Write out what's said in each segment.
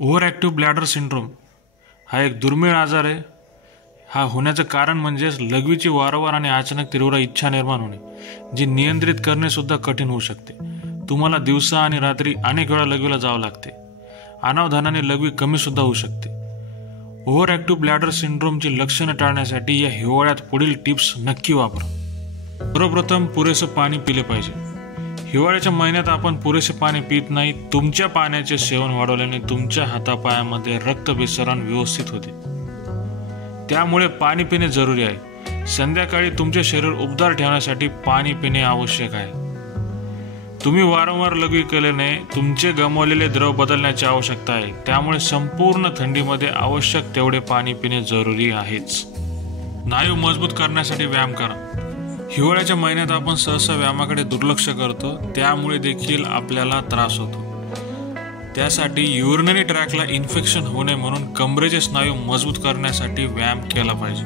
Over active bladder syndrome हा एक दुर्मिळ आजार आहे। हा होण्याचं कारण म्हणजेच लघवीची वारंवार आणि अचानक तीव्र इच्छा निर्माण होणे, जी नियंत्रित करणे सुद्धा कठीण होऊ शकते। तुम्हाला दिवसा आणि रात्री अनेक वेळा लघवीला जावं लागते। अनावधानाने लघवी कमी सुद्धा होऊ शकते। ओव्हर ॲक्टिव्ह ब्लॅडर सिंड्रोमची लक्षणं टाळण्यासाठी या हिवाळ्यात पुढील टिप्स नक्की वापरा। सर्वप्रथम पुरेसं पाणी पिले पाहिजे। हिवाळ्याच्या महिन्यात आपण पुरेसे पाणी पित नाही। तुमच्या पाण्याचे सेवन वाढवल्याने तुमच्या हातापायामध्ये रक्तभिसरण व्यवस्थित होते, त्यामुळे पाणी पिणे जरुरी आहे। संध्याकाळी तुमचे शरीर उबदार ठेवण्यासाठी पाणी पिणे आवश्यक आहे। तुम्ही वारंवार लघवी केल्याने तुमचे गमावलेले द्रव बदलण्याची आवश्यकता आहे, त्यामुळे संपूर्ण थंडीमध्ये आवश्यक तेवढे पाणी पिणे जरुरी आहेच। स्नायू मजबूत करण्यासाठी व्यायाम करा। हिवाळ्याच्या महिन्यात आपण सहसा व्यायामाकडे दुर्लक्ष करतो, त्यामुळे देखील आपल्याला त्रास होतो। त्यासाठी युरिनरी ट्रॅकला इन्फेक्शन होऊ नये म्हणून कमरेचे स्नायू मजबूत करण्यासाठी व्यायाम केला पाहिजे।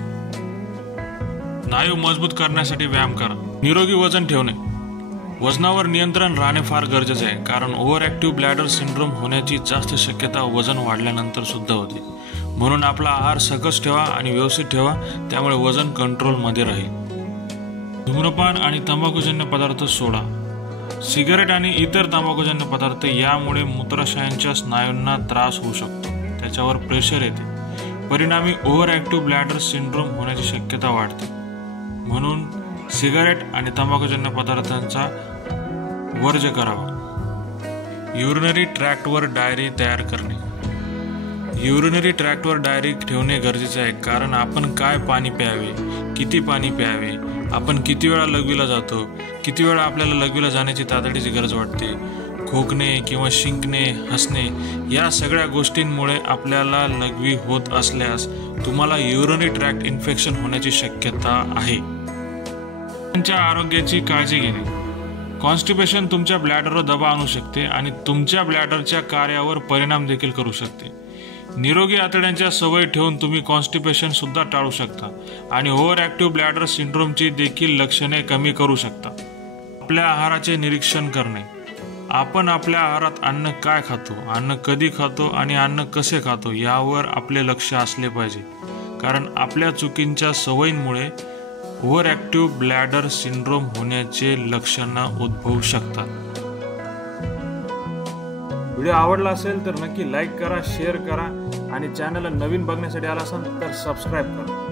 स्नायू मजबूत करण्यासाठी व्यायाम करा। निरोगी वजन ठेवणे। वजनावर नियंत्रण राहणे फार गरजेचे आहे, कारण ओव्हर ॲक्टिव्ह ब्लॅडर सिंड्रोम होण्याची जास्त शक्यता वजन वाढल्यानंतर सुद्धा होते। म्हणून आपला आहार सकस ठेवा आणि व्यवस्थित ठेवा, त्यामुळे वजन कंट्रोलमध्ये राहील। धूम्रपान आणि तंबाखूजन्य पदार्थ सोडा। सिगारेट आणि इतर तंबाखूजन्य पदार्थ यामुळे मूत्राशयांच्या स्नायूंना त्रास होऊ शकतो, त्याच्यावर प्रेशर येते, परिणामी ओव्हर ॲक्टिव्ह ब्लॅडर सिंड्रोम होण्याची शक्यता वाढते। म्हणून सिगारेट आणि तंबाखूजन्य पदार्थांचा वर्ज्य करावा। युरिनरी ट्रॅक्टवर डायरी तयार करणे। युरिनरी ट्रॅक्टवर डायरी ठेवणे गरजेचे आहे, कारण आपण काय पाणी प्यावे, किती पाणी प्यावे, आपण किती वेळा लघवीला जातो, किती वेळा आपल्याला लघवीला जाण्याची तातडीची गरज वाटते, खोकणे किंवा शिंकणे, हसणे या सगळ्या गोष्टींमुळे आपल्याला लघवी होत असल्यास तुम्हाला युरिनरी ट्रॅक्ट इन्फेक्शन होण्याची शक्यता आहे। तुमच्या आरोग्याची काळजी घेणे। कॉन्स्टिपेशन तुमच्या ब्लॅडरवर दबाव आणू शकते आणि तुमच्या ब्लॅडरच्या कार्यावर परिणाम देखील करू शकते। निरोगी आतड्यांच्या सवयी ठेवून तुम्ही कॉन्स्टिपेशन सुद्धा टाळू शकता आणि ओव्हर ॲक्टिव्ह ब्लॅडर सिंड्रोमची देखील लक्षणे कमी करू शकता। आपल्या आहाराचे निरीक्षण करणे। आपण आपल्या आहारात अन्न काय खातो, अन्न कधी खातो आणि अन्न कसे खातो यावर आपले लक्ष असले पाहिजे, कारण आपल्या चुकींच्या सवयींमुळे ओव्हर ॲक्टिव्ह ब्लॅडर सिंड्रोम होण्याचे लक्षणं उद्भवू शकतात। व्हिडिओ आवडला असेल तर नक्की लाईक करा, शेअर करा आणि चॅनलला नवीन बघण्यासाठी आला असाल तर सबस्क्राईब करा।